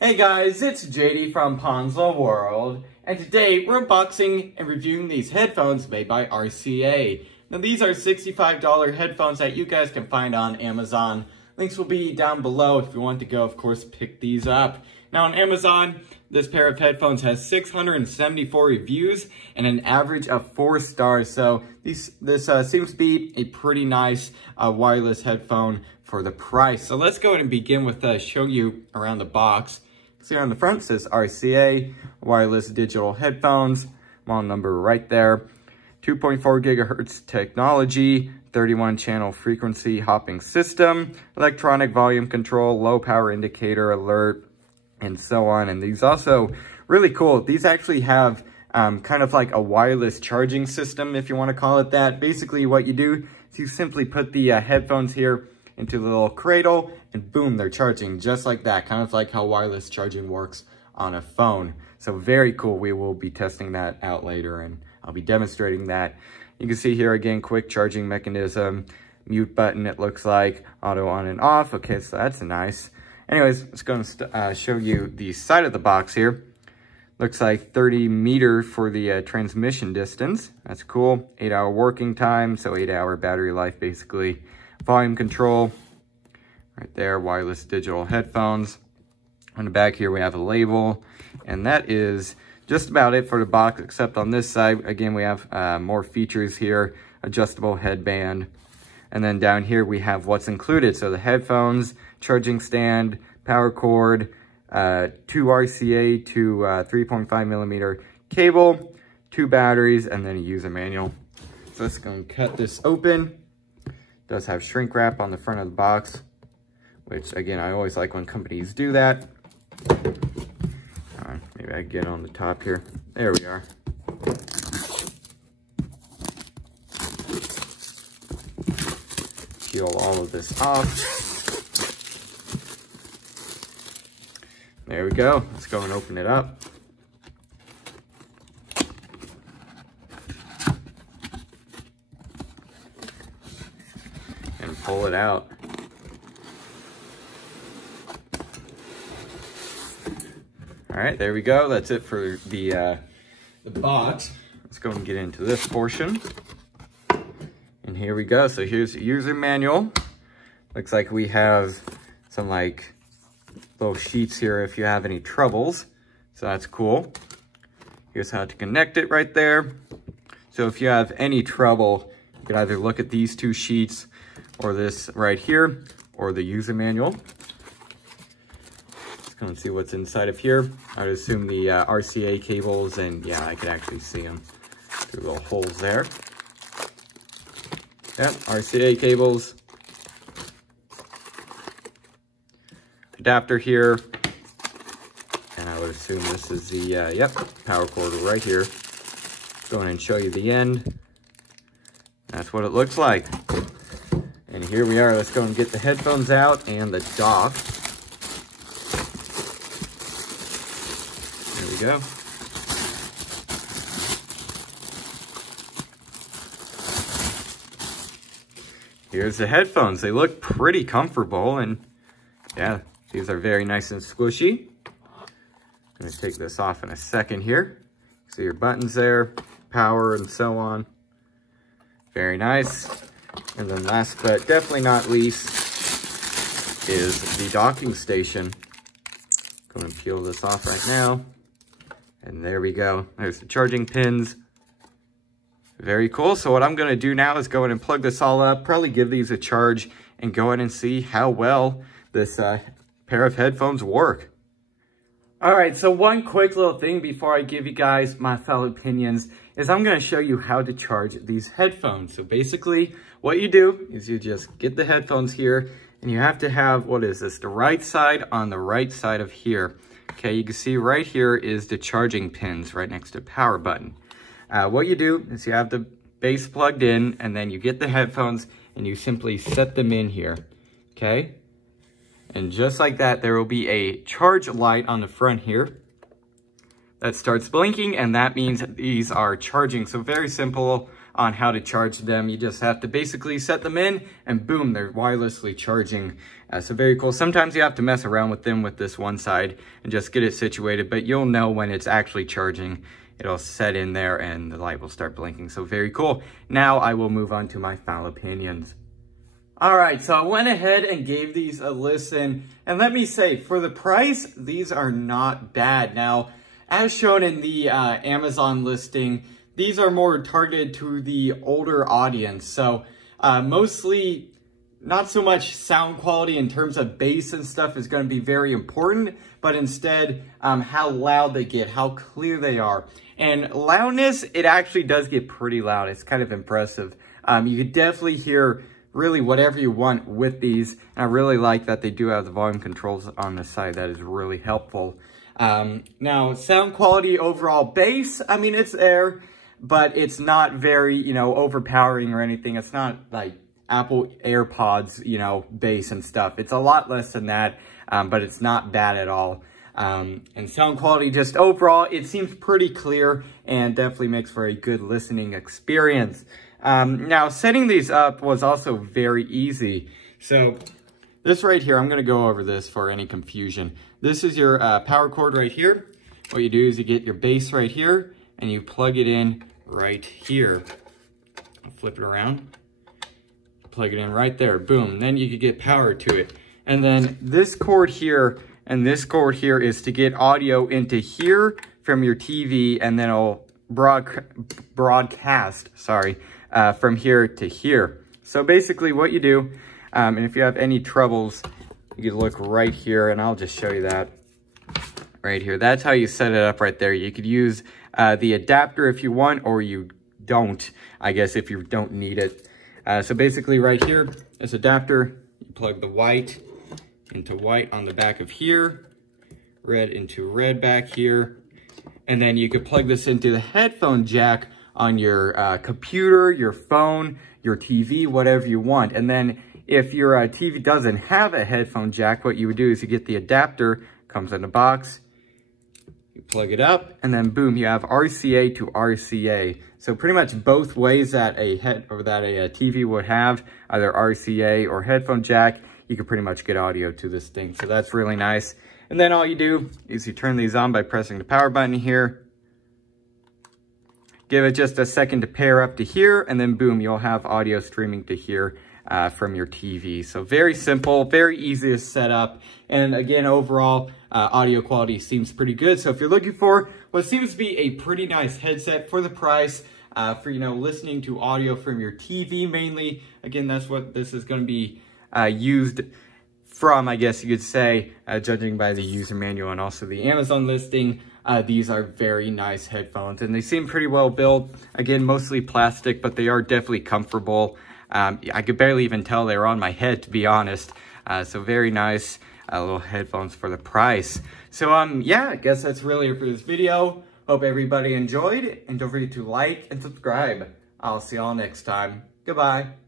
Hey guys, it's JD from Ponsla World, and today we're unboxing and reviewing these headphones made by RCA. Now these are $65 headphones that you guys can find on Amazon. Links will be down below if you want to go, of course, pick these up. Now on Amazon, this pair of headphones has 674 reviews and an average of 4 stars. So this seems to be a pretty nice wireless headphone for the price. So let's go ahead and begin with showing you around the box. See, on the front it says RCA Wireless Digital Headphones, model number right there. 2.4 gigahertz technology, 31 channel frequency hopping system, electronic volume control, low power indicator alert, and so on. And these also really cool. These actually have kind of like a wireless charging system, if you want to call it that. Basically what you do is you simply put the headphones here into the little cradle, and boom, they're charging just like that, kind of like how wireless charging works on a phone. So very cool. We will be testing that out later, and I'll be demonstrating that. You can see here again, quick charging mechanism, mute button, it looks like, auto on and off. Okay, so that's nice. Anyways, let's go and show you the side of the box here. Looks like 30 meter for the transmission distance. That's cool. 8-hour working time, so 8-hour battery life basically. Volume control, right there, wireless digital headphones. On the back here, we have a label, and that is just about it for the box, except on this side, again, we have more features here, adjustable headband, and then down here, we have what's included. So the headphones, charging stand, power cord, 2 RCA to 3.5 millimeter cable, 2 batteries, and then a user manual. So let's go and cut this open. Does have shrink wrap on the front of the box, which again, I always like when companies do that. Maybe I can get on the top here. There we are. Peel all of this off. There we go. Let's go and open it up. And pull it out. All right, there we go. That's it for the box. Let's go and get into this portion. And here we go. So here's the user manual. Looks like we have some like little sheets here if you have any troubles. So that's cool. Here's how to connect it right there. So if you have any trouble, you can either look at these 2 sheets or this right here, or the user manual. Let's come and see what's inside of here. I would assume the RCA cables, and yeah, I could actually see them through little holes there. Yep, RCA cables. Adapter here. And I would assume this is the, yep, power cord right here. Go in and show you the end. That's what it looks like. And here we are. Let's go and get the headphones out and the dock. There we go. Here's the headphones. They look pretty comfortable, and yeah, these are very nice and squishy. I'm gonna take this off in a second here. See your buttons there, power and so on. Very nice. And then last but definitely not least is the docking station. Go and peel this off right now. And there we go. There's the charging pins. Very cool. So what I'm going to do now is go ahead and plug this all up, probably give these a charge, and go ahead and see how well this pair of headphones work. All right, so one quick little thing before I give you guys my fellow opinions is I'm going to show you how to charge these headphones. So basically what you do is you just get the headphones here, and you have to have, what is this, the right side on the right side of here. Okay, you can see right here is the charging pins right next to power button. What you do is you have the base plugged in, and then you get the headphones and you simply set them in here, okay? And just like that, there will be a charge light on the front here that starts blinking, and that means these are charging. So very simple on how to charge them. You just have to basically set them in and boom, they're wirelessly charging. So very cool. Sometimes you have to mess around with them with this one side and just get it situated, but you'll know when it's actually charging. It'll set in there and the light will start blinking. So very cool. Now I will move on to my final opinions. All right, so I went ahead and gave these a listen, and let me say, for the price, these are not bad. Now, as shown in the Amazon listing, these are more targeted to the older audience. So mostly not so much sound quality in terms of bass and stuff is going to be very important, but instead how loud they get, how clear they are. And loudness, it actually does get pretty loud. It's kind of impressive. You could definitely hear really whatever you want with these. And I really like that they do have the volume controls on the side. That is really helpful. Now, sound quality, overall bass, I mean, it's there, but it's not very, you know, overpowering or anything. It's not like Apple AirPods, you know, bass and stuff. It's a lot less than that, but it's not bad at all. And sound quality, just overall, it seems pretty clear and definitely makes for a good listening experience. Now, setting these up was also very easy. So this right here, I'm going to go over this for any confusion. This is your power cord right here. What you do is you get your bass right here and you plug it in right here. I'll flip it around. Plug it in right there. Boom. Then you can get power to it. And then this cord here and this cord here is to get audio into here from your TV, and then it'll broadcast, from here to here. So basically what you do, and if you have any troubles, you can look right here, and I'll just show you that right here. That's how you set it up right there. You could use the adapter if you want, or you don't, I guess, if you don't need it. So basically right here, this adapter, you plug the white into white on the back of here, red into red back here, and then you could plug this into the headphone jack on your computer, your phone, your TV, whatever you want. And then if your TV doesn't have a headphone jack, what you would do is you get the adapter, comes in a box, you plug it up, and then boom, you have RCA to RCA. So pretty much both ways that a TV would have, either RCA or headphone jack, you can pretty much get audio to this thing. So that's really nice. And then all you do is you turn these on by pressing the power button here. Give it just a second to pair up to here, and then boom, you'll have audio streaming to here from your TV. So very simple, very easy to set up. And again, overall, audio quality seems pretty good. So if you're looking for what seems to be a pretty nice headset for the price, for, you know, listening to audio from your TV mainly, again, that's what this is going to be used from, I guess you could say, judging by the user manual and also the Amazon listing. These are very nice headphones, and they seem pretty well built. Again, mostly plastic, but they are definitely comfortable. I could barely even tell they were on my head, to be honest. So very nice little headphones for the price. So yeah, I guess that's really it for this video. Hope everybody enjoyed, and don't forget to like and subscribe. I'll see y'all next time. Goodbye.